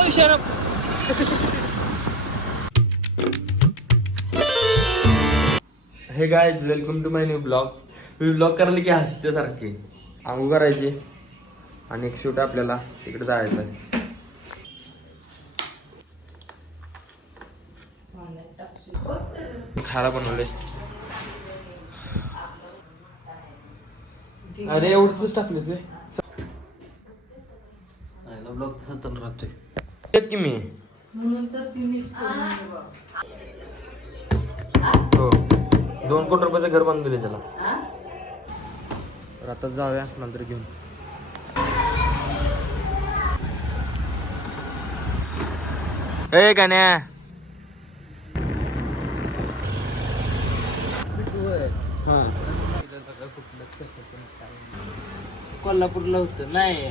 टॉपचा विषय ना. Hey guys, welcome to my new blog. मी ब्लॉग करायला की हसते सारखे. आंघोळ करायची आणि एक शूट आपल्याला तिकडे जायचं आहे. खायला बनवले. अरे एवढंच टाकलं ते ब्लॉग चालू राहतोय. येत की मी हो 2 कोटी रुपयाचं घर बांधून दिले त्याला. आता जाऊया नंतर घेऊन. ए गाण्या कोल्हापूरला होतं नाही.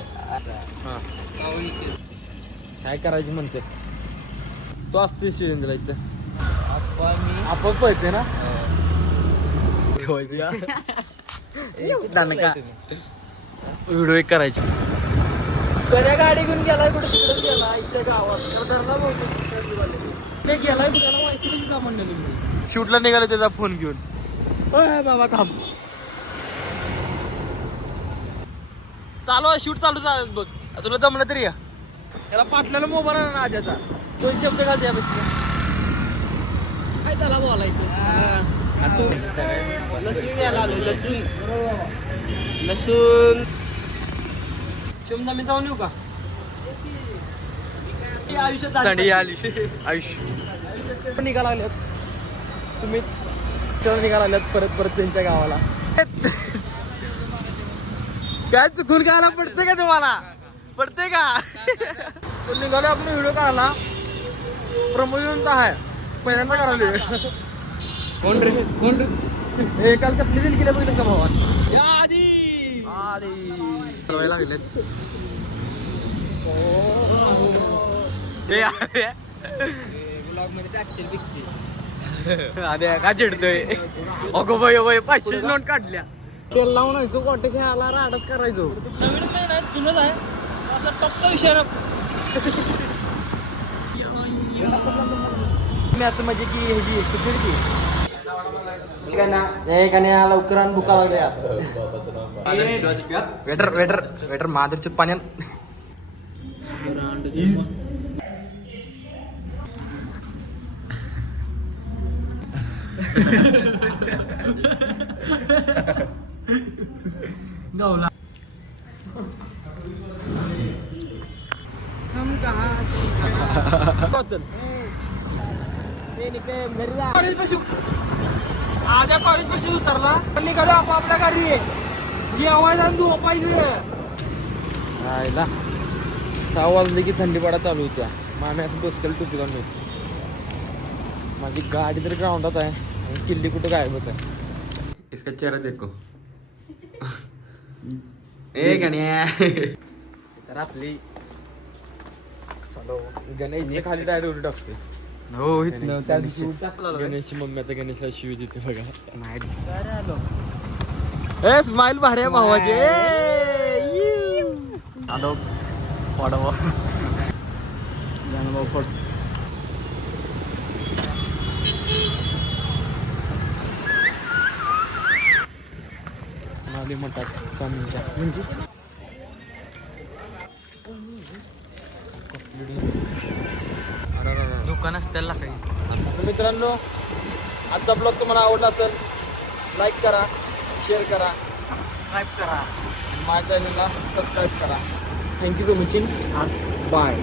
काय करायची म्हणते तो असते शिवेंद्रला इथं मी आपण पळते ना. व्हिडिओ एक करायची. कऱ्या गाडी घेऊन गेलाय कुठे तिकडे गेला आईच्या गावात ते गेलाय त्याला माहिती का म्हणलं मी शूटला निघाला त्याचा फोन घेऊन. बाबा थांब चालू आहे शूट चालू बघ. तुला जमलं तरी या त्याला पाटल्याला मोबाईल आहे ना आज्याचा 2 शब्द घाल त्यापेक्षा काय त्याला बोलायचं. लसूण घ्यायला आलो. लसूण शिमला मी जाऊन येऊ का. आयुष्यात आयुष्य निघाला लागल्यात सुमित तेव्हा निघाला लागल्यात परत त्यांच्या गावाला. काय चुकून खायला पडते का तुम्हाला पडते का. निघालो आपण व्हिडिओ काढला. प्रमोशन तर आहे पहिल्यांदा करायला. कोण रे हे काल कसली रील केल्या बघितलं का भावान आधी लागले. ब्लॉग मध्ये ऍक्शन पिक्चर अरे का चिडतोय. अगो बाई 500 नोट काढल्या. तेल लावून यायचो कोटे खेळायला राडच करायचो. नवीन नाही जुनच आहे असा टॉपचा विषय ना. मी असं म्हणजे की ह्याची खिचडी लवकर आणि भुका लागल्या. वेटर माधुरच्या पाण्यात गावला. हम कहाँ आद्या कॉलेज पाशी उतरला निघालो आपापल्या गाडी. आवाज झोपायचं. 6 वाजले की थंडी पडा चालू होत्या. मामी असं डोसक्याला टोपी घालून येते. माझी गाडी तर ग्राउंडात आहे आणि किल्ली कुठं गायबच आहे. इसका चेहरा देखो. ए गण्या तर आपली चलो गणेश खाली डायरेक्ट उलट असते. हो त्या दिवशी गणेशची मम्मी आता गणेशला शिवी देते बघा. ए स्माइल भारी आहे भावाचे. आलो पडवा भाऊ पड. माली म्हणतात स्वामींच्या म्हणजे दुकान असत्याला काही. मित्रांनो आजचा ब्लॉग तुम्हाला आवडला असेल लाईक करा शेअर करा सबस्क्राईब करा माझ्या चॅनलला सबस्क्राईब करा. Thank you for watching. बाय.